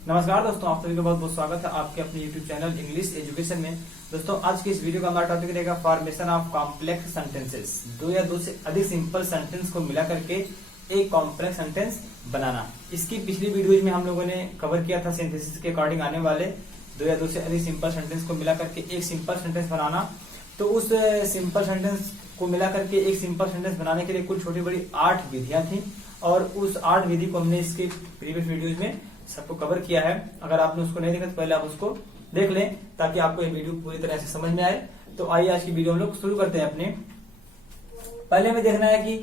नमस्कार दोस्तों, आप सभी का बहुत बहुत स्वागत है आपके अपने YouTube चैनल इंग्लिश एजुकेशन में। दोस्तों, आज की इस वीडियो का हमारा टॉपिक रहेगा फॉर्मेशन ऑफ कॉम्प्लेक्स सेंटेंसेस। दो या दो से अधिक सिंपल सेंटेंस को मिला करके एक कॉम्प्लेक्स सेंटेंस बनाना। इसकी पिछली वीडियो में हम लोगों ने कवर किया था सिंथेसिस के अकॉर्डिंग आने वाले दो या दो से अधिक सिंपल सेंटेंस को मिला करके एक सिंपल सेंटेंस बनाना। तो उस सिंपल सेंटेंस को मिला करके एक सिंपल सेंटेंस बनाने के लिए कुल छोटी बड़ी 8 विधियां थी और उस 8 विधि को हमने इसके प्रीवियस वीडियोज में सबको कवर किया है। अगर आपने उसको नहीं देखा तो पहले आप उसको देख लें ताकि आपको ये वीडियो पूरी तरह से समझ में आए। तो आइए आज की वीडियो हम लोग शुरू करते हैं अपने। पहले हमें देखना है कि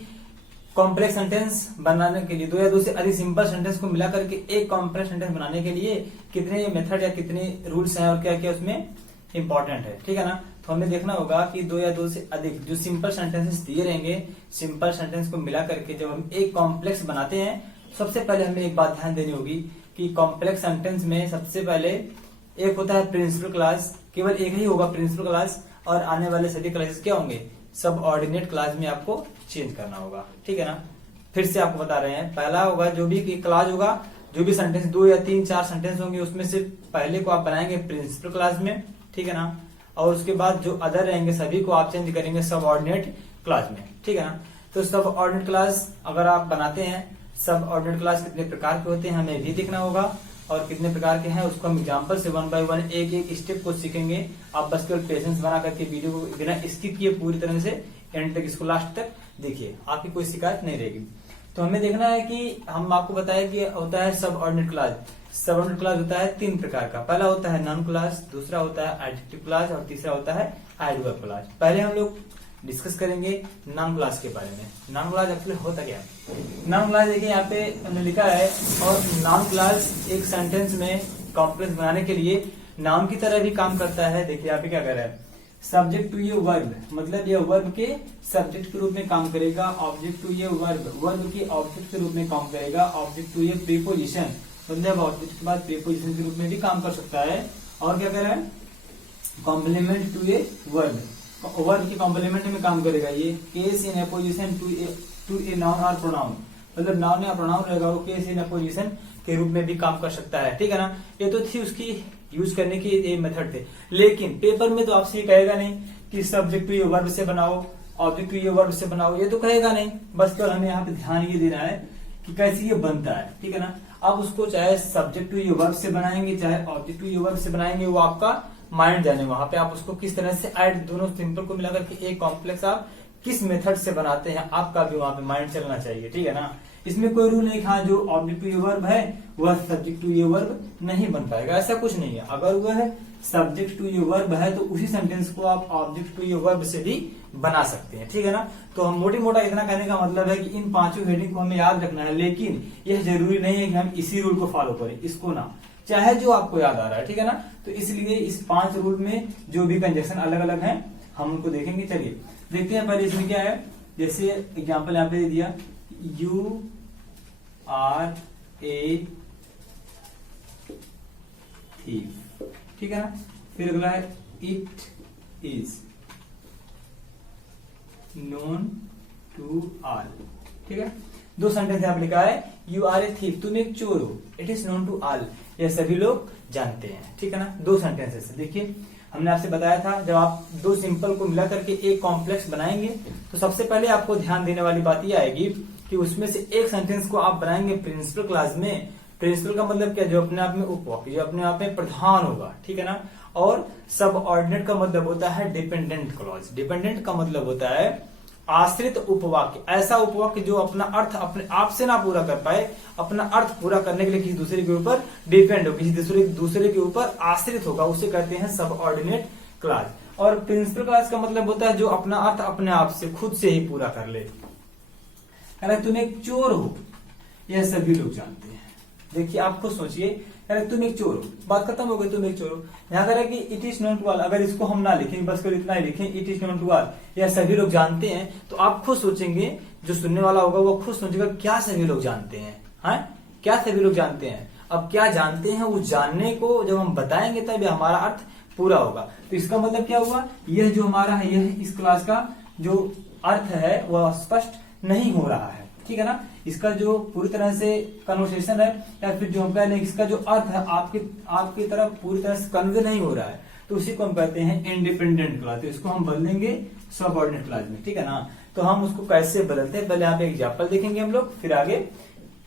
कॉम्प्लेक्स सेंटेंस बनाने के लिए दो या दो से अधिक सिंपल सेंटेंस को मिला करके एक कॉम्प्लेक्स सेंटेंस बनाने के लिए कितने मेथड या कितने रूल्स हैं और क्या क्या उसमें इंपॉर्टेंट है, ठीक है ना। तो हमें देखना होगा कि दो या दो से अधिक जो सिंपल सेंटेंसेस दिए रहेंगे, सिंपल सेंटेंस को मिला करके जब हम एक कॉम्प्लेक्स बनाते हैं, सबसे पहले हमें एक बात ध्यान देनी होगी कि कॉम्प्लेक्स सेंटेंस में सबसे पहले एक होता है प्रिंसिपल क्लॉज। केवल एक ही होगा प्रिंसिपल क्लॉज और आने वाले सभी क्लॉजेस क्या होंगे, सब ऑर्डिनेट क्लॉज में आपको चेंज करना होगा, ठीक है ना। फिर से आपको बता रहे हैं, पहला होगा जो भी क्लॉज होगा, जो भी सेंटेंस 2 या 3 4 सेंटेंस होंगे उसमें से पहले को आप बनाएंगे प्रिंसिपल क्लॉज में, ठीक है ना। और उसके बाद जो अदर रहेंगे सभी को आप चेंज करेंगे सब ऑर्डिनेट क्लॉज में, ठीक है ना। तो सब ऑर्डिनेट क्लॉज अगर आप बनाते हैं, सब ऑर्डिनेट क्लॉज कितने प्रकार के होते हैं हमें भी देखना होगा और कितने प्रकार के हैं उसको हम एग्जांपल से 1 बाय 1 एक एक स्टेप को सीखेंगे। आप बस केवल पेशेंस बना करके वीडियो को बिना स्किप किए पूरी तरह से एंड तक इसको लास्ट तक देखिए, आपकी कोई शिकायत नहीं रहेगी। तो हमें देखना है कि हम आपको बताया कि होता है सब ऑर्डिनेट क्लॉज। सब ऑर्डिनेट क्लॉज होता है 3 प्रकार का। पहला होता है नाउन क्लॉज, दूसरा होता है एडजेक्टिव क्लॉज और तीसरा होता है एडवर्ब क्लॉज। पहले हम लोग डिस्कस करेंगे नाउन क्लॉज के बारे में। नाउन क्लॉज एक्चुअली होता क्या है। नाउन क्लॉज देखिए यहाँ पे हमने लिखा है, और नाउन क्लॉज एक सेंटेंस में कॉम्प्लेक्स बनाने के लिए नाउन की तरह भी काम करता है। देखिए यहाँ पे क्या कर रहा है, सब्जेक्ट टू ये वर्ब, मतलब ये वर्ब के सब्जेक्ट के रूप में काम करेगा। ऑब्जेक्ट टू ये वर्ब, वर्ब के ऑब्जेक्ट के रूप में काम करेगा। ऑब्जेक्ट टू ये प्रीपोजिशन, मतलब ऑब्जेक्ट के बाद प्रीपोजिशन के रूप में भी काम कर सकता है। और क्या कर रहा है, complement to a verb, verb की कॉम्प्लीमेंट में काम करेगा। ये case in apposition to a noun और प्रोनाउन, मतलब नाउन या प्रोनाउन रहेगा वो केस इन अपोजिशन के रूप में भी काम कर सकता है, ठीक है ना। ये तो थी उसकी यूज करने की ये मेथड थे, लेकिन पेपर में तो आपसे ये कहेगा नहीं कि सब्जेक्ट टू ये वर्ब से बनाओ, ऑब्जेक्ट टू ये वर्ब से बनाओ, ये तो कहेगा नहीं। बस केवल हमें यहाँ पे ध्यान ये देना है कि कैसे ये बनता है, ठीक है ना। आप उसको चाहे सब्जेक्ट टू ये वर्ब से बनाएंगे चाहे ऑब्जेक्ट टू ये वर्ब से बनाएंगे, वो आपका माइंड जाने, वहां पे आप उसको किस तरह से ऐड, दोनों सिंपल को मिलाकर के एक कॉम्प्लेक्स आप किस मेथड से बनाते हैं, आपका भी वहां पे माइंड चलना चाहिए, ठीक है ना। इसमें कोई रूल नहीं कहा जो ऑब्जेक्ट टू ये वर्ब है वह सब्जेक्ट टू ये वर्ब नहीं बन पाएगा, ऐसा कुछ नहीं है। अगर वह सब्जेक्ट टू ये वर्ब है तो उसी सेंटेंस को आप ऑब्जेक्ट टू ये वर्ब से भी बना सकते हैं, ठीक है ना। तो हम मोटी मोटा इतना कहने का मतलब है कि इन 5 हेडिंग को हमें याद रखना है, लेकिन यह जरूरी नहीं है कि हम इसी रूल को फॉलो करें, इसको ना, चाहे जो आपको याद आ रहा है, ठीक है ना। तो इसलिए इस 5 रूल में जो भी कंजक्शन अलग अलग हैं हम उनको देखेंगे। चलिए देखते हैं पहले इसमें क्या है। जैसे एग्जांपल यहाँ पे दे दिया, यू आर ए थीफ, ठीक है ना। फिर अगला है it is known to all, ठीक है। 2 सेंटेंस यहाँ पे लिखा है, यू आर ए थीफ, तुम एक चोर हो, it is known to all, यह सभी लोग जानते हैं, ठीक है ना। 2 सेंटेंसेस। देखिए हमने आपसे बताया था जब आप 2 सिंपल को मिला करके एक कॉम्प्लेक्स बनाएंगे तो सबसे पहले आपको ध्यान देने वाली बात यह आएगी कि उसमें से एक सेंटेंस को आप बनाएंगे प्रिंसिपल क्लॉज में। प्रिंसिपल का मतलब क्या, जो अपने आप में उपवाक्य, जो अपने आप में प्रधान होगा, ठीक है ना। और सब ऑर्डिनेट का मतलब होता है डिपेंडेंट क्लॉज। डिपेंडेंट का मतलब होता है आश्रित उपवाक्य, ऐसा उपवाक्य जो अपना अर्थ अपने आप से ना पूरा कर पाए, अपना अर्थ पूरा करने के लिए किसी दूसरे के ऊपर डिपेंड हो, किसी दूसरे के ऊपर आश्रित होगा, उसे कहते हैं सब ऑर्डिनेट क्लॉज। और प्रिंसिपल क्लॉज का मतलब होता है जो अपना अर्थ अपने आप से खुद से ही पूरा कर ले। अरे तुम एक चोर हो, यह सभी लोग जानते हैं। देखिए आप खुद सोचिए, अरे तुम एक चोर हो, बात खत्म हो गई, तुम एक चोर हो। यहाँ कह रहा है कि it is known to all, अगर इसको हम ना लिखें, बस कर इतना ही लिखें, it is known to all, यह सभी लोग जानते हैं, तो आप खुद सोचेंगे, जो सुनने वाला होगा वो खुद सोचेगा क्या सभी लोग जानते हैं, हाँ क्या सभी लोग जानते हैं। अब क्या जानते हैं, वो जानने को जब हम बताएंगे तब हमारा अर्थ पूरा होगा। तो इसका मतलब क्या हुआ, यह जो हमारा है, यह इस क्लास का जो अर्थ है वह स्पष्ट नहीं हो रहा है, ठीक है ना। इसका जो पूरी तरह से कन्वर्सेशन है या फिर जो हम कह रहे हैं इसका जो अर्थ है आपकी तरफ पूरी तरह से कन्वे नहीं हो रहा है, तो उसी को हम कहते हैं इंडिपेंडेंट क्लॉज। तो इसको हम बदलेंगे सबऑर्डिनेट क्लॉज में, ठीक है ना। तो हम उसको कैसे बदलते हैं, पहले यहाँ पे एग्जाम्पल देखेंगे हम लोग, फिर आगे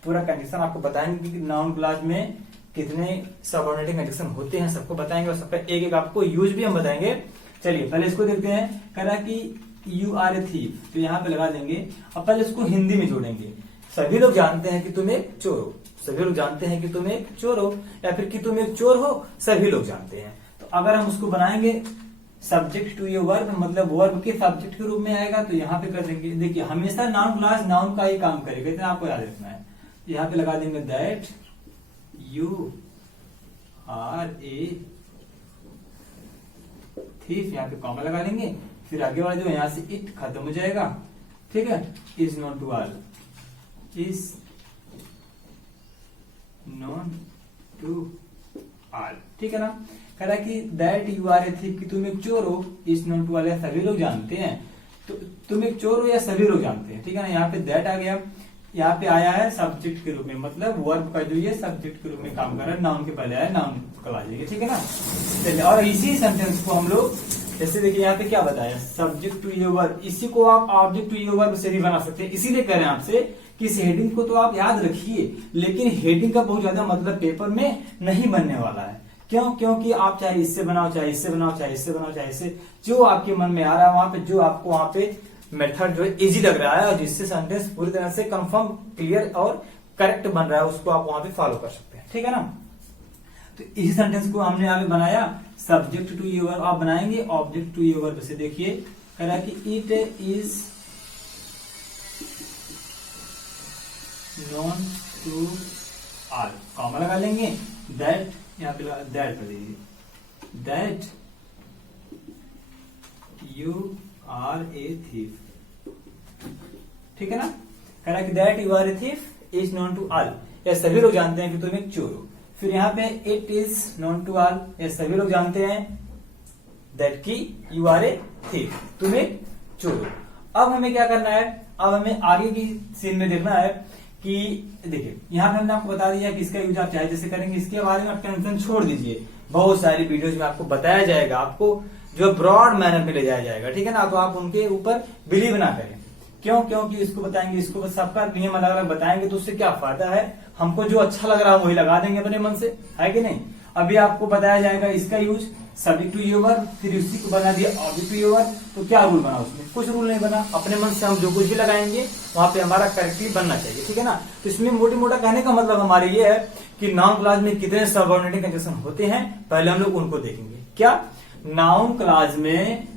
पूरा कंडीशन आपको बताएंगे कि नाउन क्लॉज में कितने सबऑर्डिनेटिंग कंडीशन होते हैं, सबको बताएंगे और सबका एक एक आपको यूज भी हम बताएंगे। चलिए पहले इसको देखते हैं। कह रहा कि यू आर ए थीफ, तो यहाँ पे लगा देंगे। अब पहले इसको हिंदी में जोड़ेंगे। सभी लोग जानते हैं कि तुम एक चोर हो, सभी लोग जानते हैं कि तुम एक चोर हो, या फिर कि तुम एक चोर हो, सभी लोग जानते हैं। तो अगर हम उसको बनाएंगे सब्जेक्ट टू ये वर्ब, मतलब वर्ब के सब्जेक्ट के रूप में आएगा, तो यहाँ पे कर देंगे। देखिए हमेशा नाउन क्लॉज नाउन का ही काम करेगा, इतना आपको याद रखना है। यहाँ पे लगा देंगे that you are a thief, यहाँ पे कॉमा लगा लेंगे, फिर आगे वाला जो यहाँ से इट खत्म हो जाएगा, ठीक है। Is known to all, is known to all, ठीक है ना। कह रहा कि that you are a thief, कि तुम एक चोर हो, इज नॉन टू ऑल, या सभी लोग जानते हैं। तो तुम एक चोर हो या सभी लोग जानते हैं, ठीक है ना। यहाँ पे दैट आ गया, यहाँ पे आया है सब्जेक्ट के रूप में, मतलब वर्ब का जो ये सब्जेक्ट के रूप में काम कर रहा है, नाउन के पहले आया, नाउन को ला जाएगा, ठीक है ना। चलिए और इसी सेंटेंस को हम लोग जैसे देखिए यहाँ पे क्या बताया, सब्जेक्ट टू ये वर्ब, इसी को आप ऑब्जेक्ट टू ये वर्ब से भी बना सकते हैं। इसीलिए कह रहे हैं आपसे कि इस हेडिंग को तो आप याद रखिए, लेकिन हेडिंग का बहुत ज्यादा मतलब पेपर में नहीं बनने वाला है। क्यों? क्योंकि आप चाहे इससे बनाओ, चाहे इससे बनाओ, चाहे इससे बनाओ, चाहे इससे, जो आपके मन में आ रहा है वहां पे, जो आपको वहां पे मेथड जो है इजी लग रहा है और जिससे सेंटेंस पूरी तरह से कंफर्म, क्लियर और करेक्ट बन रहा है, उसको आप वहां पे फॉलो कर सकते हैं, ठीक है ना। तो इसी सेंटेंस को हमने यहाँ पे बनाया सब्जेक्ट टू ये वर्ब, आप बनाएंगे ऑब्जेक्ट टू ये वर्ब से। देखिए कह रहा कि it is known to all, comma लगा लेंगे, दैट यहाँ पे दैट कर दीजिए, that you are a thief, ठीक है ना। कह रहा कि that you are a thief is known to all, या सभी लोग जानते हैं कि तुम एक चोर हो। फिर यहाँ पे it is known to all, या सभी लोग जानते हैं दैट की यू आर ए थीफ, तुम एक चोर हो। अब हमें क्या करना है, अब हमें आगे की सीन में देखना है कि देखिए यहाँ पे हमने आपको बता दिया कि इसका यूज आप चाहे जैसे करेंगे, इसके बारे में आप टेंशन छोड़ दीजिए, बहुत सारी वीडियोज में आपको बताया जाएगा, आपको जो ब्रॉड मैनर में ले जाया जाएगा, ठीक है ना। तो आप उनके ऊपर बिलीव ना करें। क्यों? क्योंकि इसको बताएंगे, इसको सबका नियम अलग अलग बताएंगे, तो उससे क्या फायदा है, हमको जो अच्छा लग रहा है वही लगा देंगे अपने मन से, है कि नहीं। अभी आपको बताया जाएगा इसका यूज सब्जेक्ट टू ये वर्ब, फिर उसी को बना दिया ऑब्जेक्ट टू ये वर्ब, तो क्या रूल बना उसमें, कुछ रूल नहीं बना। अपने मन से हम जो कुछ भी लगाएंगे वहां पे हमारा करेक्टली बनना चाहिए, ठीक है ना। तो इसमें मोटी मोटा कहने का मतलब हमारे ये है कि नाउन क्लॉज में कितने सबऑर्डिनेटिंग कंजंक्शन होते हैं, पहले हम लोग उनको देखेंगे। क्या नाउन क्लॉज में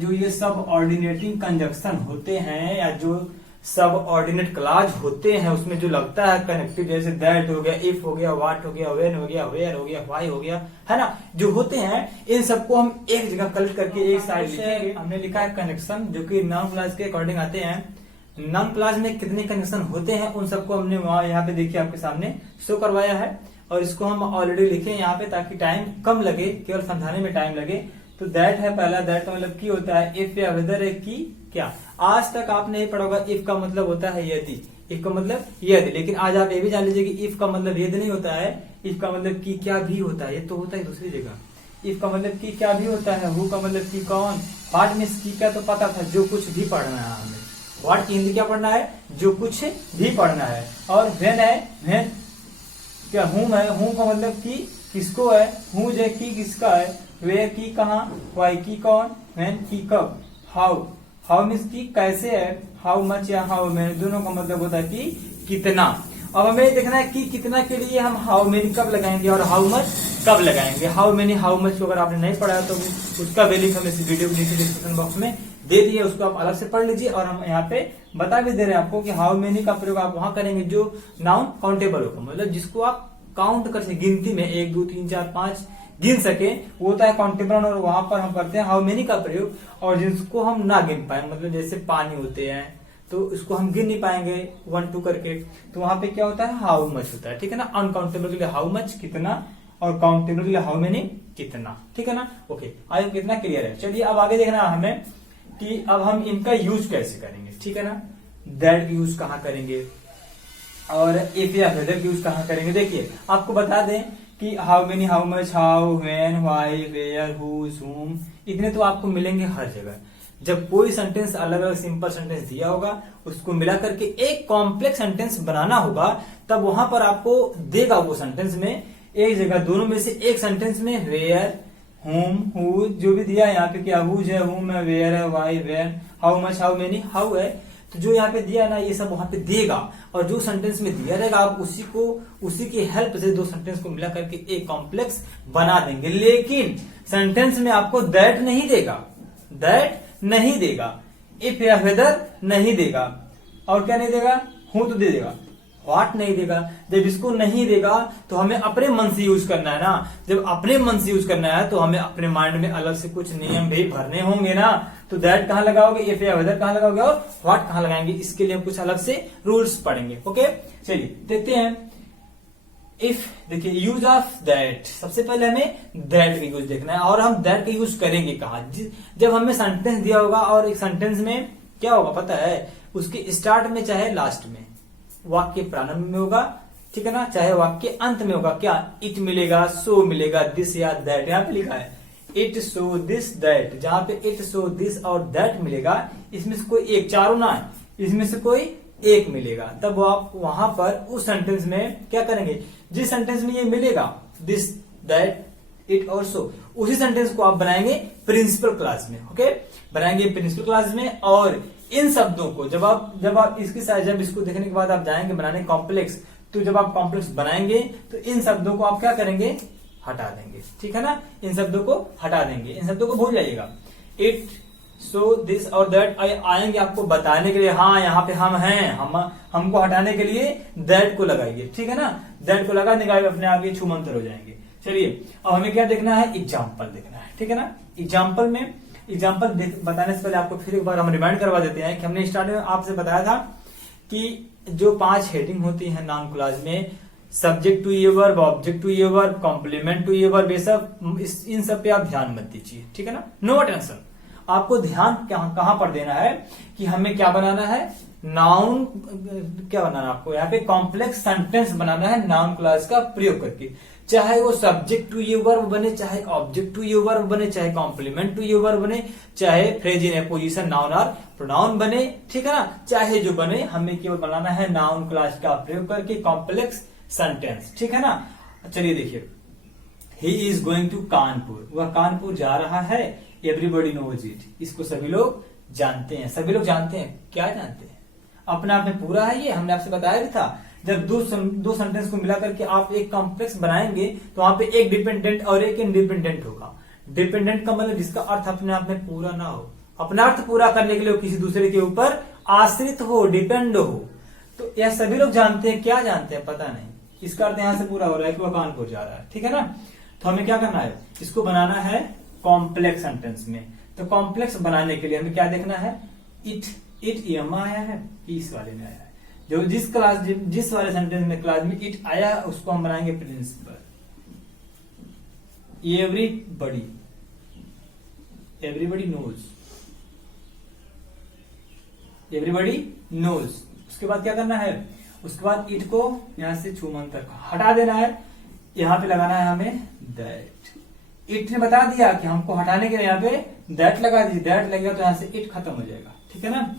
जो ये सब ऑर्डिनेटिंग कंजंक्शन होते हैं या जो सब ऑर्डिनेट क्लॉज होते हैं, उसमें जो लगता है कनेक्टिव, जैसे दैट हो गया, इफ हो गया, व्हाट हो गया, व्हेन हो गया, वेयर हो गया, व्हाई हो गया, है ना, जो होते हैं इन सबको हम एक जगह कलेक्ट करके एक साइड लिखेंगे। हमने लिखा है कनेक्शन, जो कि नाउन क्लॉज के अकॉर्डिंग आते हैं। नाउन क्लॉज में कितने कनेक्शन होते हैं उन सबको हमने वहां यहाँ पे देखिए आपके सामने शो करवाया है, और इसको हम ऑलरेडी लिखे यहाँ पे ताकि टाइम कम लगे, केवल समझाने में टाइम लगे। तो दैट है पहला, दैट का मतलब की होता है इफ या वेदर है की क्या। आज तक आपने नहीं पढ़ा होगा इफ का मतलब होता है यदि, इफ का मतलब यदि, लेकिन आज आप ये भी जान लीजिए कि इफ का मतलब यदि नहीं होता है, इफ का मतलब की क्या भी होता है, ये तो होता है दूसरी जगह। इफ का मतलब की क्या भी होता है, हु का मतलब की कौन, व्हाट मींस की का तो पता था, जो कुछ भी पढ़ना है हमें, व्हाट की हिंदी क्या पढ़ना है, जो कुछ भी पढ़ना है। और व्हेन है, व्हेन क्या, हूम है, हूम का मतलब की किसको है, हु जो की किसका है, वेयर की कहाँ, वाई की कौन, व्हेन की कब, हाउ, हाउ मीन्स की कैसे है, हाउ मच या हाउ मेनी, दोनों का मतलब होता है कि कितना। अब हमें देखना है कि कितना के लिए हम हाउ मेनी कब लगाएंगे और हाउ मच कब लगाएंगे। हाउ मेनी हाउ मच को अगर आपने नहीं पढ़ा तो उसका भी लिंक हम इस वीडियो के नीचे डिस्क्रिप्शन बॉक्स में दे दिए, उसको आप अलग से पढ़ लीजिए। और हम यहाँ पे बता भी दे रहे हैं आपको कि हाउ मेनी का प्रयोग आप वहां करेंगे जो नाउन काउंटेबल होगा, मतलब जिसको आप काउंट कर सके, गिनती में 1 2 3 4 5 गिन सके, वो होता है काउंटेबल, और वहां पर हम करते हैं हाउ मेनी का प्रयोग। और जिसको हम ना गिन पाए, मतलब जैसे पानी होते हैं तो इसको हम गिन नहीं पाएंगे 1 2 करके, तो वहां पे क्या होता है, हाउ मच होता है, ठीक है ना। अनकाउंटेबल के लिए हाउ मच कितना, और काउंटेबल के लिए हाउ मेनी कितना, ठीक है ना। ओके, आज कितना क्लियर है। चलिए अब आगे देखना है हमें कि अब हम इनका यूज कैसे करेंगे, ठीक है ना। दैट की यूज कहाँ करेंगे और इफ या वेदर की यूज कहाँ करेंगे। देखिए आपको बता दें कि how many, how much, how, when, why, where, whose, whom, इतने तो आपको मिलेंगे हर जगह। जब कोई सेंटेंस अलग अलग सिंपल सेंटेंस दिया होगा उसको मिला करके एक कॉम्प्लेक्स सेंटेंस बनाना होगा, तब वहां पर आपको देगा वो सेंटेंस में एक जगह दोनों में से एक सेंटेंस में वेयर, हुम, हु, जो भी दिया है यहाँ पे क्या हुज है, हुम है, वेयर है, why, when, how much, how many, how है, तो जो यहाँ पे दिया है ना ये सब वहां पे देगा और जो सेंटेंस में दिया रहेगा आप उसी की हेल्प से दो सेंटेंस को मिला करके एक कॉम्प्लेक्स बना देंगे। लेकिन सेंटेंस में आपको दैट नहीं देगा, दैट नहीं देगा, इफ या वेदर नहीं देगा, और क्या नहीं देगा, हूं तो दे देगा, व्हाट नहीं देगा। जब इसको नहीं देगा तो हमें अपने मन से यूज करना है ना, जब अपने मन से यूज करना है तो हमें अपने माइंड में अलग से कुछ नियम भी भरने होंगे ना। तो दैट कहां लगाओगे, इफ या वेदर कहां लगाओगे और व्हाट कहां लगाएंगे, इसके लिए हम कुछ अलग से रूल्स पढ़ेंगे। ओके चलिए देखते हैं। इफ देखिए यूज ऑफ दैट, सबसे पहले हमें दैट का यूज देखना है और हम दैट का यूज करेंगे कहा, जब हमें सेंटेंस दिया होगा और एक सेंटेंस में क्या होगा पता है, उसके स्टार्ट में चाहे लास्ट में, वाक्य प्रारंभ में होगा, ठीक है ना, चाहे वाक्य अंत में होगा, क्या इट मिलेगा, सो मिलेगा, दिस या दैट, यहाँ पे लिखा है इट, सो, दिस, दैट, जहां पे इट, सो, दिस और दैट मिलेगा इसमें से कोई एक, चारों ना है, इसमें से कोई एक मिलेगा, तब आप वहां पर उस सेंटेंस में क्या करेंगे, जिस सेंटेंस में ये मिलेगा दिस, दैट, इट और सो, उसी सेंटेंस को आप बनाएंगे प्रिंसिपल क्लास में। ओके बनाएंगे प्रिंसिपल क्लास में, और इन शब्दों को जब आप इसकी साइज, जब इसको देखने के बाद आप जाएंगे बनाने कॉम्प्लेक्स, तो जब आप कॉम्प्लेक्स बनाएंगे तो इन शब्दों को आप क्या करेंगे, हटा देंगे, ठीक है ना, इन शब्दों को हटा देंगे, इन शब्दों को भूल जाइएगा। इट, सो, दिस और दैट आएंगे आपको बताने के लिए, हाँ यहाँ पे हम हैं, हमको हटाने के लिए दैट को लगाइए, ठीक है ना, दैट को लगा देंगे, अपने आप ये छूमंतर हो जाएंगे। चलिए अब हमें क्या देखना है, एग्जाम्पल देखना है, ठीक है ना। एग्जाम्पल बताने से पहले आपको फिर एक बार हम रिमाइंड करवा देते हैं कि हमने स्टार्टिंग में आपसे बताया था कि जो 5 हेडिंग होती है नाउन क्लॉज में, सब्जेक्ट टू ये वर्ब, ऑब्जेक्ट टू ये वर्ब, कॉम्प्लीमेंट टू ये वर्ब, ये सब इन सब पे आप ध्यान मत दीजिए, ठीक है ना, नो अटेंशन। आपको ध्यान कहां पर देना है कि हमें क्या बनाना है, नाउन क्या बनाना है आपको, यहाँ पे कॉम्प्लेक्स सेंटेंस बनाना है नाउन क्लॉज का प्रयोग करके, चाहे वो सब्जेक्ट टू ये वर्ब बने, चाहे ऑब्जेक्ट टू ये वर्ब बने, चाहे कॉम्प्लीमेंट टू ये वर्ब बने, चाहे फ्रेज इन एपोजिशन नाउन और प्रोनाउन बने, ठीक है ना, चाहे जो बने, हमें केवल बनाना है नाउन क्लॉज का प्रयोग करके कॉम्प्लेक्स सेंटेंस, ठीक है ना। चलिए देखिए, he is going to Kanpur, वह कानपुर जा रहा है, एवरीबॉडी नोज इट, इसको सभी लोग जानते हैं, सभी लोग जानते हैं, क्या जानते हैं, अपने आप में पूरा है ये, हमने आपसे बताया भी था। जब दो सेंटेंस को मिला करके आप एक कॉम्प्लेक्स बनाएंगे तो वहां पे एक डिपेंडेंट और एक इंडिपेंडेंट होगा। डिपेंडेंट का मतलब जिसका अर्थ अपने आप में पूरा ना हो, अपना अर्थ पूरा करने के लिए किसी दूसरे के ऊपर आश्रित हो, डिपेंड हो, तो यह सभी लोग जानते हैं, क्या जानते हैं पता नहीं, इसका अर्थ यहां से पूरा हो रहा है कि वह कानपुर जा रहा है, ठीक है ना। तो हमें क्या करना है, इसको बनाना है कॉम्प्लेक्स सेंटेंस में। तो कॉम्प्लेक्स बनाने के लिए हमें क्या देखना है, इट यहां आया है, इस वाले में आया है, जो जिस वाले सेंटेंस में क्लास में इट आया उसको हम बनाएंगे प्रिंसिपल। एवरीबडी नोज, उसके बाद क्या करना है, उसके बाद इट को यहां से छूमंतर हटा देना है, यहां पे लगाना है हमें दैट। इट ने बता दिया कि हमको हटाने के लिए यहाँ पे दैट लगा दीजिए, दैट लगेगा तो यहां से इट खत्म हो जाएगा, ठीक है ना।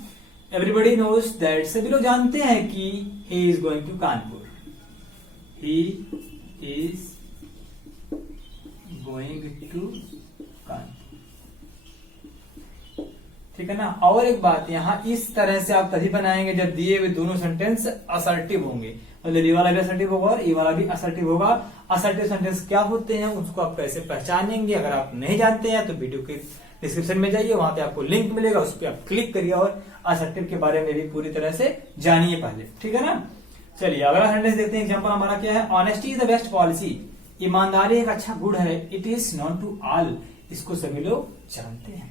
एवरीबडी नोज दैट, सभी लोग जानते हैं कि he is going to Kanpur, he is going to Kanpur, ठीक है ना। और एक बात, यहाँ इस तरह से आप तभी बनाएंगे जब दिए हुए दोनों सेंटेंस असर्टिव होंगे, मतलब ये वाला भी असर्टिव होगा और ये वाला भी असर्टिव होगा। असर्टिव सेंटेंस क्या होते हैं, उसको आप कैसे पहचानेंगे, अगर आप नहीं जानते हैं तो वीडियो के डिस्क्रिप्शन में जाइए, वहां पे आपको लिंक मिलेगा, उस पर आप क्लिक करिए और असर्टिव के बारे में भी पूरी तरह से जानिए पहले, ठीक है ना। चलिए अगला सेंटेंस देखते हैं। एग्जांपल हमारा क्या है, honesty is the best policy, ईमानदारी एक अच्छा गुण है, it is known to all, इसको सभी लोग जानते हैं,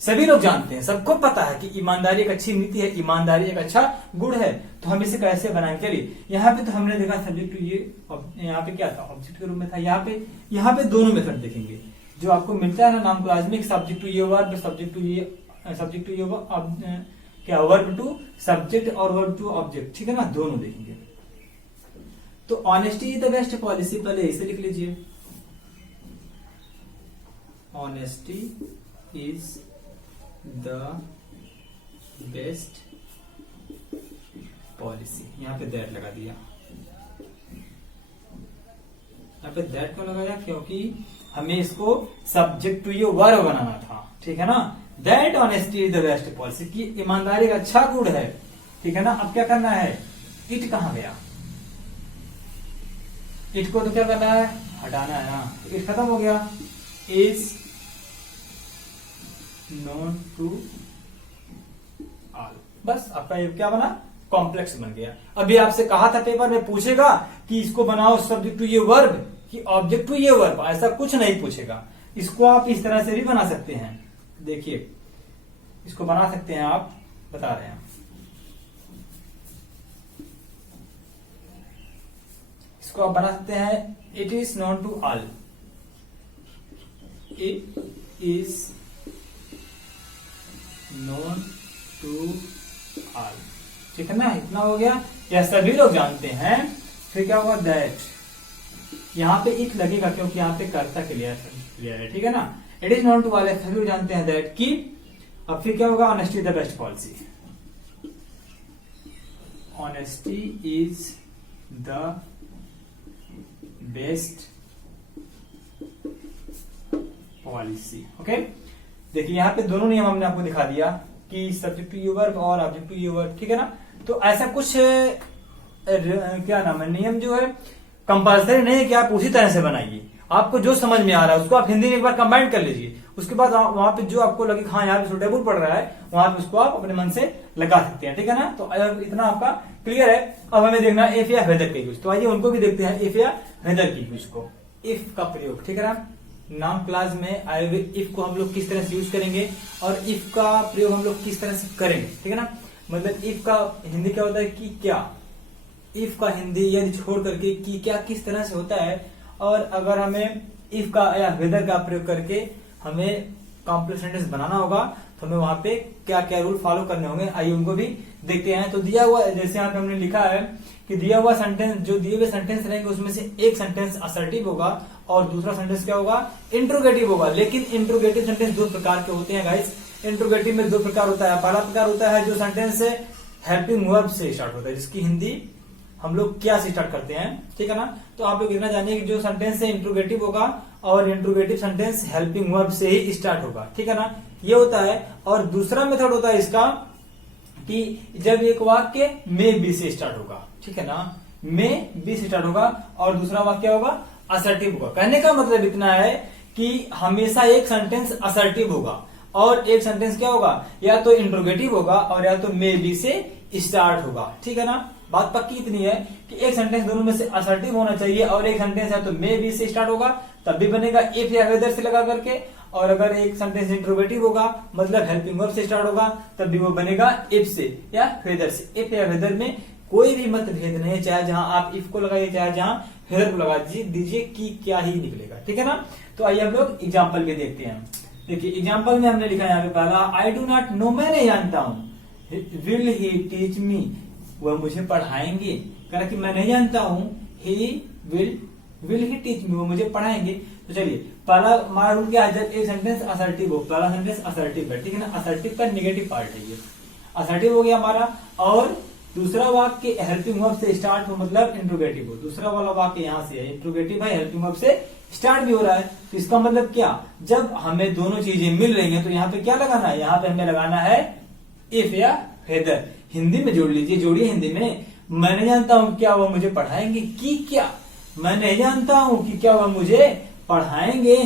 सभी लोग जानते हैं, सबको पता है कि ईमानदारी एक अच्छी नीति है, ईमानदारी एक अच्छा गुण है। तो हम इसे कैसे बनाएंगे, चलिए यहाँ पे तो हमने देखा सब्जेक्ट टू ये, यहाँ पे क्या था, ऑब्जेक्ट के रूप में था, यहाँ पे दोनों मेथड देखेंगे जो आपको मिलता है ना नाउन क्लॉज में, सब्जेक्ट टू ये वर्ब, सब्जेक्ट टू ये क्या वर्ब टू सब्जेक्ट और वर्ब टू ऑब्जेक्ट, ठीक है ना, दोनों देखेंगे। तो honesty is the best policy, पहले इसे लिख लीजिए, honesty is the best policy. यहां पे दैट लगा दिया, यहाँ पे दैट क्यों लगाया, क्योंकि हमें इसको सब्जेक्ट टू ये वर्ब बनाना था, ठीक है ना। That honesty is the best policy, की ईमानदारी का अच्छा गुण है, ठीक है ना। अब क्या करना है, इट कहां गया, इट को तो क्या करना है, हटाना है ना, इट खत्म हो गया, इज नोन टू ऑल, बस आपका ये क्या बना, कॉम्प्लेक्स बन गया। अभी आपसे कहा था पेपर में पूछेगा कि इसको बनाओ सब्जेक्ट टू ये वर्ब कि ऑब्जेक्ट टू ये वर्ब, ऐसा कुछ नहीं पूछेगा। इसको आप इस तरह से भी बना सकते हैं, देखिए इसको बना सकते हैं आप, बता रहे हैं, इसको आप बना सकते हैं, it is known to all, it is known to all, ठीक है ना, इतना हो गया, यह सभी लोग जानते हैं। फिर क्या होगा, दैट, यहां पे इट लगेगा क्योंकि यहां पे कर्ता क्लियर है, ठीक है ना। It is known to all, सभी लोग जानते हैं दैट की। अब फिर क्या होगा, honesty is the best policy, honesty is the best policy, okay. देखिए यहाँ पे दोनों नियम हमने आपको दिखा दिया कि सब्जेक्ट टू यू वर्ब और ऑब्जेक्ट टू यू वर्ब, ठीक है ना। तो ऐसा कुछ क्या नाम है, नियम जो है कंपल्सरी नहीं है कि आप उसी तरह से बनाइए, आपको जो समझ में आ रहा है उसको आप हिंदी में एक बार कंबाइन कर लीजिए, उसके बाद वहां पे जो आपको लगे हाँ यहाँ पे सुटेबल पड़ रहा है वहां पे उसको आप अपने मन से लगा सकते हैं, ठीक है ना। तो इतना आपका क्लियर है। अब हमें देखना इफ या वेदर की यूज, तो आइए उनको भी देखते हैं, इफ या वेदर की यूज को, इफ का प्रयोग, ठीक है ना। नाउन क्लास में आए हुए इफ को हम लोग किस तरह से यूज करेंगे और इफ का प्रयोग हम लोग किस तरह से करेंगे, ठीक है ना। मतलब इफ का हिंदी क्या होता है, कि क्या, इफ का हिंदी यदि छोड़ करके कि क्या किस तरह से होता है, और अगर हमें इफ का या वेदर का प्रयोग करके हमें कॉम्प्लेक्स सेंटेंस बनाना होगा तो हमें वहां पे क्या क्या रूल फॉलो करने होंगे, आइए उनको भी देखते हैं। तो दिया हुआ, जैसे यहाँ पे हमने लिखा है कि दिया हुआ सेंटेंस, जो दिए हुए सेंटेंस रहेंगे उसमें से एक सेंटेंस असर्टिव होगा और दूसरा सेंटेंस क्या होगा, इंट्रोगेटिव होगा। लेकिन इंट्रोगेटिव सेंटेंस दो प्रकार के होते हैं गाइस, इंट्रोगेटिव में दो प्रकार होता है। पहला प्रकार होता है जो सेंटेंस हेल्पिंग वर्ब से स्टार्ट होता है, जिसकी हिंदी हम लोग क्या से स्टार्ट करते हैं, ठीक है ना। तो आप लोग इतना जानिए कि जो सेंटेंस है इंट्रोगेटिव होगा और इंट्रोगेटिव सेंटेंस हेल्पिंग वर्ब से ही स्टार्ट होगा, ठीक है ना, ये होता है। और दूसरा मेथड होता है इसका कि जब एक वाक्य में बी से स्टार्ट होगा, ठीक है ना, में बी से स्टार्ट होगा और दूसरा वाक्य होगा असर्टिव होगा। कहने का मतलब इतना है कि हमेशा एक सेंटेंस असर्टिव होगा और एक सेंटेंस क्या होगा, या तो इंट्रोगेटिव होगा और या तो मे बी से स्टार्ट होगा, ठीक है ना। बात पक्की इतनी है कि एक सेंटेंस दोनों में से असर्टिव होना चाहिए और एक सेंटेंस है तो मे बी से स्टार्ट होगा, तब भी बनेगा इफ या वेदर से लगा करके। और अगर एक सेंटेंस इंट्रोगेटिव होगा मतलब हेल्पिंग वर्ब से स्टार्ट होगा, तब भी वो बनेगा इफ से या वेदर से। इफ या वेदर में कोई भी मतभेद नहीं है, चाहे जहां आप इफ को लगाइए चाहे जहां वेदर को लगा दीजिए कि क्या ही निकलेगा, ठीक है ना। तो आइए हम लोग एग्जाम्पल भी देखते हैं। देखिए एग्जाम्पल में हमने लिखा है यहाँ पे पहला, आई डू नॉट नो, मैं नहीं जानता हूँ, विल ही टीच मी, वह मुझे पढ़ाएंगे। कहा कि मैं नहीं जानता हूँ, he will he teach me, वो मुझे पढ़ाएंगे। तो चलिए पहला हमारा रूल क्या है, जब एक सेंटेंस असर्टिव हो, पहला सेंटेंस असर्टिव है, ठीक है ना, असर्टिव का नेगेटिव पार्ट है ये, असर्टिव हो गया हमारा। और दूसरा वाक्य हेल्पिंग वर्ब से स्टार्ट हो मतलब इंट्रोगेटिव हो, दूसरा वाला वाक्य यहाँ से है इंट्रोगेटिव है, हेल्पिंग वर्ब से स्टार्ट भी हो रहा है। तो इसका मतलब क्या, जब हमें दोनों चीजें मिल रही हैं तो यहाँ पे क्या लगाना है, यहाँ पे हमें लगाना है इफ या वेदर। हिंदी में जोड़ लीजिए, जोड़िए हिंदी में, मैं नहीं जानता हूं क्या वह मुझे पढ़ाएंगे, कि क्या, मैं नहीं जानता हूं कि क्या वह मुझे पढ़ाएंगे।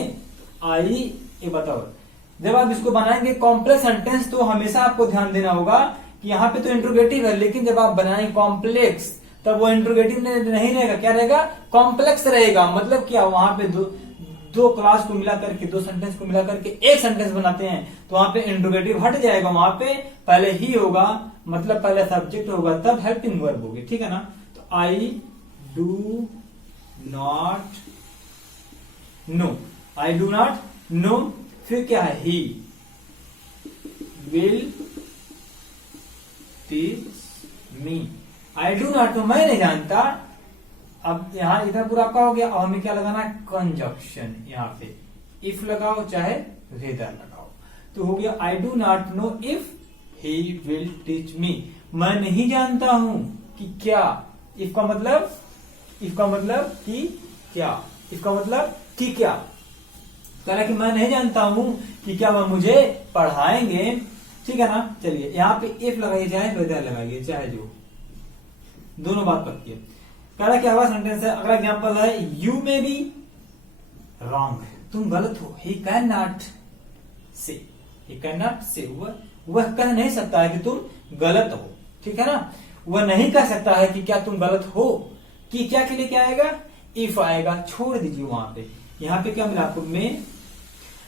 आई ये बताओ, जब आप इसको बनाएंगे कॉम्प्लेक्स सेंटेंस तो हमेशा आपको ध्यान देना होगा कि यहाँ पे तो इंट्रोगेटिव है, लेकिन जब आप बनाएंगे कॉम्प्लेक्स तब वो इंट्रोगेटिव नहीं रहेगा, क्या रहेगा, कॉम्प्लेक्स रहेगा। मतलब क्या, वहां पे दो क्लास को मिला करके, दो सेंटेंस को मिला करके एक सेंटेंस बनाते हैं तो वहां पे इंट्रोगेटिव हट जाएगा, वहां पे पहले ही होगा, मतलब पहले सब्जेक्ट होगा तब हेल्पिंग वर्ब होगी, ठीक है ना। तो I do not know, I do not know, फिर क्या है, he will teach me. I do not know, मैं नहीं जानता। अब यहाँ इधर पूरा आपका हो गया। अब हमें क्या लगाना है, कंजक्शन। यहाँ पे इफ लगाओ चाहे वेदर लगाओ, तो हो गया आई do not know if he will teach me. मैं नहीं जानता हूं कि क्या। इफ का मतलब कि क्या। इफ का मतलब कि क्या, कह रहा कि मैं नहीं जानता हूं कि क्या वह मुझे पढ़ाएंगे। ठीक है ना। चलिए यहाँ पे इफ लगाइए चाहे वेदर लगाइए, चाहे जो, दोनों बात पक्की है। कह रहा क्या हुआ सेंटेंस है। अगला एग्जांपल है यू मे बी रॉन्ग, तुम गलत हो। ही कैन नॉट से, ही कैन नॉट से, वह कह नहीं सकता है कि तुम गलत हो। ठीक है ना। वह नहीं कह सकता है कि क्या तुम गलत हो। कि क्या के लिए क्या आएगा, इफ आएगा। छोड़ दीजिए वहां पे। यहाँ पे क्या मिला आपको, में।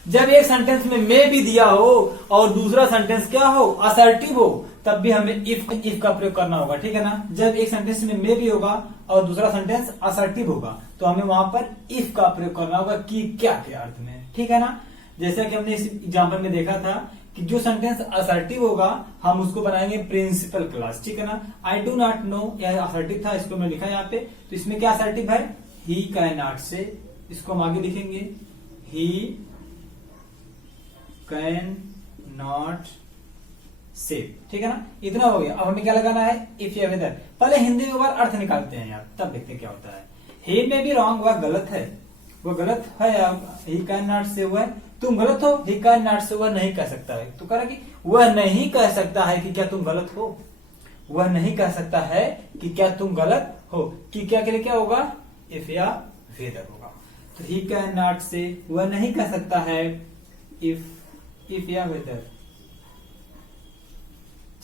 जब एक सेंटेंस में में भी दिया हो और दूसरा सेंटेंस क्या हो, असर्टिव हो, तब भी हमें इफ का प्रयोग करना होगा। ठीक है ना। जब एक सेंटेंस में भी होगा और दूसरा सेंटेंस असर्टिव होगा, तो हमें वहां पर इफ का प्रयोग करना होगा कि क्या के अर्थ में। ठीक है ना। जैसा कि हमने इस एग्जाम्पल में देखा था कि जो सेंटेंस असर्टिव होगा हम उसको बनाएंगे प्रिंसिपल क्लास। ठीक है ना। आई डू नॉट नो, यह असर्टिव था, इसको मैं लिखा यहाँ पे। तो इसमें क्या असर्टिव है, ही कैन नॉट से। इसको हम आगे लिखेंगे, ही कैन नॉट से। ठीक है ना। इतना हो गया। अब हमें क्या लगाना है, इफ या वेदर। पहले हिंदी में बार अर्थ निकालते हैं यार, तब देखते हैं क्या होता है। ही में भी रॉन्ग, वह गलत है, वह गलत है। ही कैन नॉट से, वह तुम गलत हो। ही कैन नॉट से, वह नहीं कह सकता है। तो कह रहा कि वह नहीं कह सकता है कि क्या तुम गलत हो। वह नहीं कह सकता है कि क्या तुम गलत हो। कि क्या के लिए क्या होगा, इफ या वेदर होगा। तो ही कैन नॉट से, वह नहीं कह सकता है, इफ या वेदर,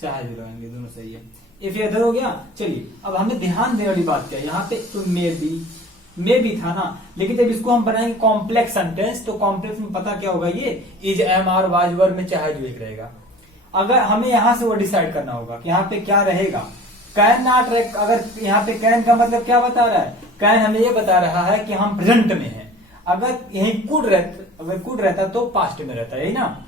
चाहे जो लगाएंगे दोनों सही है। इफ या वेदर हो गया। चलिए अब हमें ध्यान देने वाली बात क्या है, यहाँ पे तो मे भी था ना, लेकिन जब इसको हम बनाएंगे कॉम्प्लेक्स सेंटेंस, तो कॉम्प्लेक्स में पता क्या होगा, ये इज, एम, आर, वाज, वर में चाहे जो एक रहेगा। अगर हमें यहां से वो डिसाइड करना होगा कि यहाँ पे क्या रहेगा। कैन नॉट, अगर यहाँ पे कैन का मतलब क्या बता रहा है, कैन हमें ये बता रहा है कि हम प्रेजेंट में हैं। अगर यही अगर कुड रहता तो पास्ट में रहता, यही ना।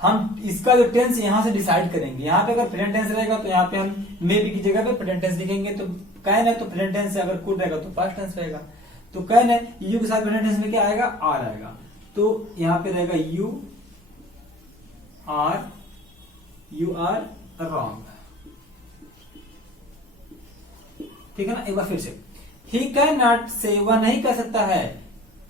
हम इसका जो टेंस यहां से डिसाइड करेंगे। यहाँ पे अगर प्रेजेंट टेंस रहेगा तो यहाँ पे हम मे बी की जगह पे प्रेजेंट टेंस लिखेंगे। तो कैन है तो प्रेजेंट टेंस है, अगर कुड रहेगा तो पास्ट टेंस रहेगा। तो कैन है, यू के साथ प्रेजेंट टेंस में क्या आएगा, आर आएगा। तो यहाँ पे रहेगा यू आर रॉन्ग। ठीक है ना। एक बार फिर से, ही कैन नॉट से, वह नहीं कह सकता है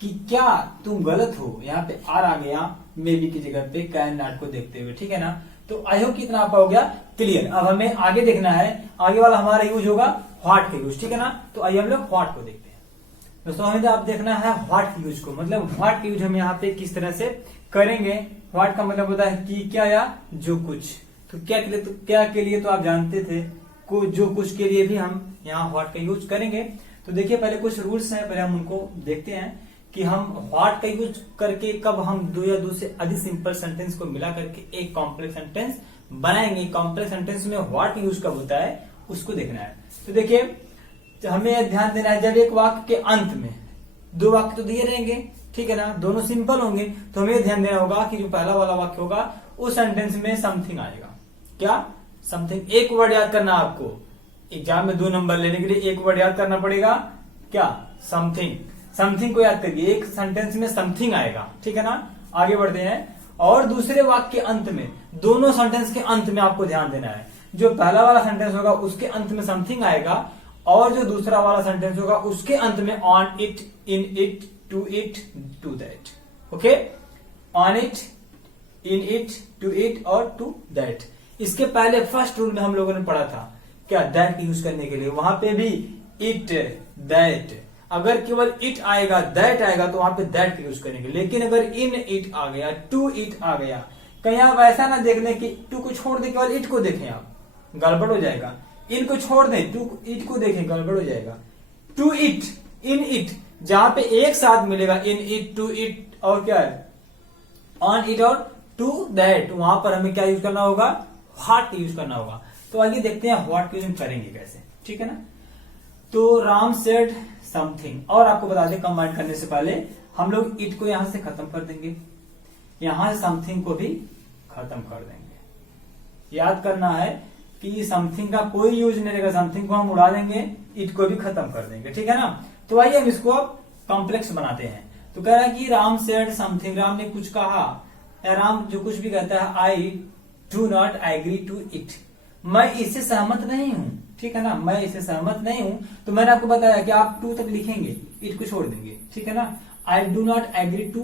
कि क्या तुम गलत हो। यहाँ पे आर आ गया मे बी की जगह पे कैन नॉट को देखते हुए। ठीक है ना। तो आई होप कितना आपका हो गया क्लियर। अब हमें आगे देखना है, आगे वाला हमारा यूज होगा व्हाट का यूज। ठीक है ना। तो आइए हम लोग व्हाट को देखते हैं। दोस्तों हमें आप देखना है व्हाट यूज को, मतलब व्हाट का यूज हम यहाँ पे किस तरह से करेंगे। व्हाट का मतलब होता है कि क्या या जो कुछ। तो क्या के लिए तो आप जानते थे, जो कुछ के लिए भी हम यहाँ व्हाट का यूज करेंगे। तो देखिए पहले कुछ रूल्स हैं, पहले हम उनको देखते हैं कि हम व्हाट का यूज करके कब हम दो या दो से अधिक सिंपल सेंटेंस को मिला करके एक कॉम्प्लेक्स सेंटेंस बनाएंगे। कॉम्प्लेक्स सेंटेंस में व्हाट यूज कब होता है उसको देखना है। तो देखिए हमें ध्यान देना है, जब एक वाक्य के अंत में दो वाक्य तो दिए रहेंगे, ठीक है ना, दोनों सिंपल होंगे, तो हमें ध्यान देना होगा कि जो पहला वाला वाक्य होगा उस सेंटेंस में समथिंग आएगा। क्या, समथिंग। एक वर्ड याद करना आपको, एग्जाम में 2 नंबर लेने के लिए एक वर्ड याद करना पड़ेगा, क्या, समथिंग। समथिंग को याद करिए, एक सेंटेंस में समथिंग आएगा। ठीक है ना। आगे बढ़ते हैं। और दूसरे वाक्य के अंत में, दोनों सेंटेंस के अंत में आपको ध्यान देना है, जो पहला वाला सेंटेंस होगा उसके अंत में समथिंग आएगा, और जो दूसरा वाला सेंटेंस होगा उसके अंत में on it, in it, to that. Okay, on it, in it, to it और टू दैट। इसके पहले फर्स्ट रूल में हम लोगों ने पढ़ा था क्या, दैट यूज करने के लिए। वहां पे भी इट, दैट, अगर केवल इट आएगा, दैट आएगा तो वहां पे दैट यूज करेंगे। लेकिन अगर इन इट आ गया, टू इट आ गया, कहीं आप ऐसा ना देख लें कि टू को छोड़ दे केवल इट को देखें, आप गड़बड़ हो जाएगा। इन को छोड़ दें, टू इट को देखें, गड़बड़ हो जाएगा। टू इट, इन इट, जहां पे एक साथ मिलेगा इन इट, टू इट और क्या है, ऑन इट और टू दैट, वहां पर हमें क्या यूज करना होगा, व्हाट यूज करना होगा। तो आइए देखते हैं व्हाट यूज करेंगे कैसे। ठीक है ना। तो राम सेड समथिंग, और आपको बता दें कंबाइन करने से पहले हम लोग इट को यहां से खत्म कर देंगे, यहां से समथिंग को भी खत्म कर देंगे। याद करना है कि समथिंग का कोई यूज नहीं रहेगा, समथिंग को हम उड़ा देंगे, इट को भी खत्म कर देंगे, ठीक है ना। तो आइए हम इसको अब कॉम्प्लेक्स बनाते हैं। तो कह रहा है कि राम सेड समथिंग, राम ने कुछ कहा, या राम जो कुछ भी कहता है, I do not agree to it, मैं इससे सहमत नहीं हूं, ठीक है ना, मैं इससे सहमत नहीं हूं। तो मैंने आपको बताया कि आप टू तक लिखेंगे, इट को छोड़ देंगे, ठीक है ना। I do not agree to,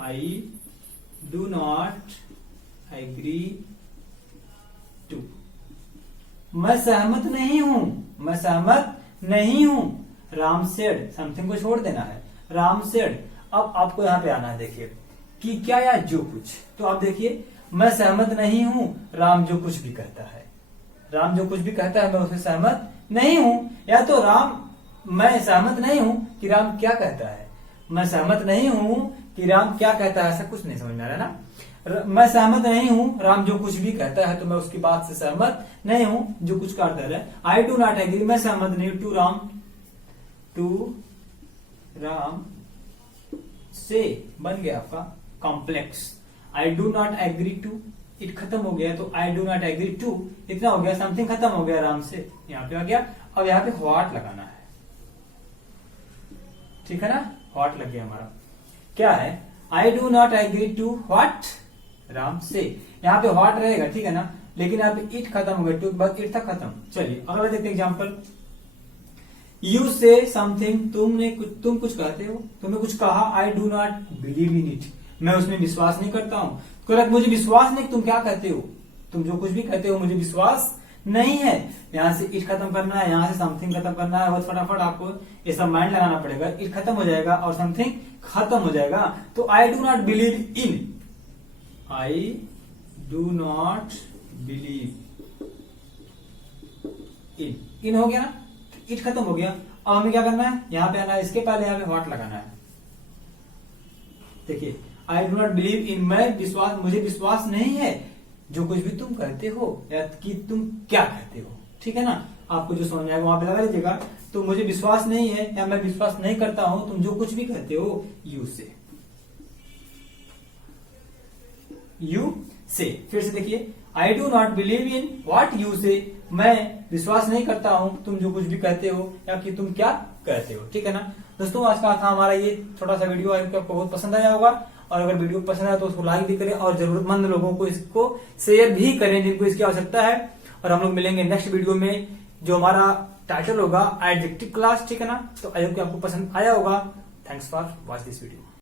I do not agree to, मैं सहमत नहीं हूं, मैं सहमत नहीं हूं। राम सेड, समथिंग को छोड़ देना है, राम सेड। अब आपको यहां पे आना है, देखिए कि क्या या जो कुछ। तो आप देखिए, मैं सहमत नहीं हूं, राम जो कुछ भी कहता है, राम जो कुछ भी कहता है मैं उससे सहमत नहीं हूं। या तो राम, मैं सहमत नहीं हूं कि राम क्या कहता है, मैं सहमत नहीं हूं कि राम क्या कहता है, ऐसा कुछ नहीं समझ में आ रहा ना। मैं सहमत नहीं हूं, राम जो कुछ भी कहता है तो मैं उसकी बात से सहमत नहीं हूं, जो कुछ का अर्थ है आई डू नॉट एग्री, मैं सहमत नहीं हूं टू राम, टू राम से बन गया आपका complex. I do not agree to, it खत्म हो गया, तो I do not agree to इतना हो गया, समथिंग खत्म हो गया राम से, यहां पे आ गया। अब यहां पे व्हाट लगाना है, ठीक है ना, व्हाट लग गया हमारा। क्या है, I do not agree to what, Ram से, यहाँ पे व्हाट रहेगा, ठीक है ना, लेकिन यहाँ पे इट खत्म हो गया, टू के बाद इट तक खत्म। चलिए अगला देखते हैं एग्जाम्पल। यू से समथिंग, तुम कुछ कहते हो, तुमने कुछ कहा, आई do not believe in it, मैं उसमें विश्वास नहीं करता हूं। करेक्ट, मुझे विश्वास नहीं, तुम क्या कहते हो, तुम जो कुछ भी कहते हो मुझे विश्वास नहीं है। यहां से इट खत्म करना है, यहां से समथिंग खत्म करना है, बहुत फटाफट आपको ये सब माइंड लगाना पड़ेगा। इट खत्म हो जाएगा और समथिंग खत्म हो जाएगा। तो I do not believe in, I do not believe in हो गया ना, इट खत्म हो गया। अब हमें क्या करना है, यहां पे आना है, इसके पहले यहां पे व्हाट लगाना है। देखिए, आई डू नॉट बिलीव इन, मैं विश्वास, मुझे विश्वास नहीं है जो कुछ भी तुम कहते हो या कि तुम क्या कहते हो, ठीक है ना। आपको जो समझ आएगा वहां पे लगा लीजिएगा। तो मुझे विश्वास नहीं है या मैं विश्वास नहीं करता हूं तुम जो कुछ भी कहते हो, यू से, यू से। फिर से देखिए, आई do not believe in what you से, मैं विश्वास नहीं करता हूं तुम जो कुछ भी कहते हो या कि तुम क्या कहते हो, ठीक है ना। दोस्तों आज का था हमारा ये छोटा सा वीडियो, आपको बहुत पसंद आया होगा। और अगर वीडियो पसंद आया तो उसको लाइक भी करें और जरूरतमंद लोगों को इसको शेयर भी करें जिनको इसकी आवश्यकता है। और हम लोग मिलेंगे नेक्स्ट वीडियो में, जो हमारा टाइटल होगा एडजेक्टिव क्लास, ठीक है ना। तो आई होप कि आपको पसंद आया होगा। Thanks for watch this video.